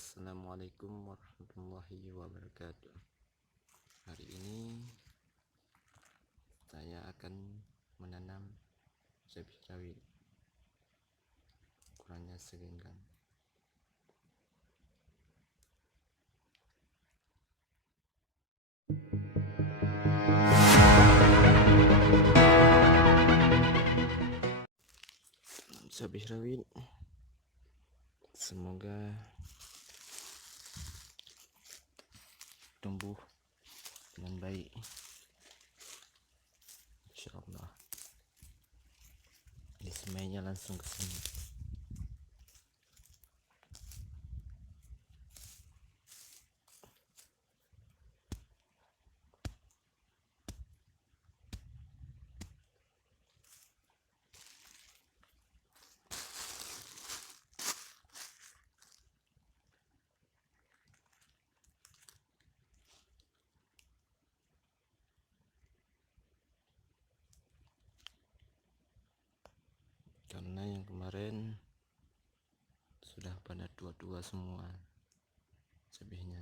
Assalamualaikum warahmatullahi wabarakatuh. Hari ini saya akan menanam cabai rawit, ukurannya segenggam. Cabai rawit semoga tumbuh dengan baik, insyaallah. Di semainya langsung ke sini. Karena yang kemarin sudah pada tua-tua semua cabainya,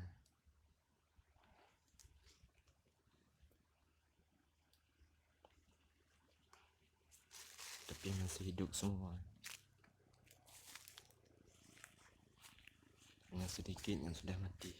tapi masih hidup semua. Hanya sedikit yang sudah mati.